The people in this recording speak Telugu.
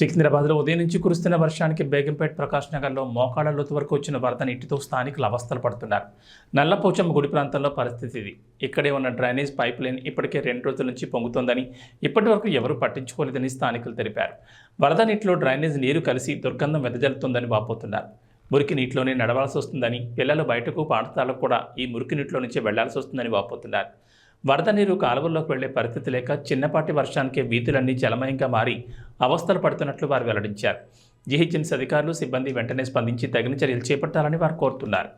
సికింద్రాబాద్లో ఉదయం నుంచి కురుస్తున్న వర్షానికి బేగంపేట్ ప్రకాష్ నగర్లో మోకాళ్ల లోతు వరకు వచ్చిన వరద నీటితో స్థానికులు అవస్థలు పడుతున్నారు. నల్లపోచమ్మ గుడి ప్రాంతంలో పరిస్థితి ఇది. ఇక్కడే ఉన్న డ్రైనేజ్ పైప్ లైన్ ఇప్పటికే 2 రోజుల నుంచి పొంగుతోందని, ఇప్పటి వరకు ఎవరూ పట్టించుకోలేదని స్థానికులు తెలిపారు. వరద నీటిలో డ్రైనేజ్ నీరు కలిసి దుర్గంధం వెదజల్లుతోందని వాపోతున్నారు. మురికి నీటిలోనే నడవాల్సి వస్తుందని, పిల్లలు బయటకు పాఠశాలకు కూడా ఈ మురికి నీటిలో నుంచే వెళ్లాల్సి వస్తుందని వాపోతున్నారు. వరద నీరు కాలువల్లోకి వెళ్లే పరిస్థితి లేక చిన్నపాటి వర్షానికే వీధులన్నీ జలమయంగా మారి అవస్థలు పడుతున్నట్లు వారు వెల్లడించారు. జీహెచ్ఎంసీ అధికారులు, సిబ్బంది వెంటనే స్పందించి తగిన చర్యలు చేపట్టాలని వారు కోరుతున్నారు.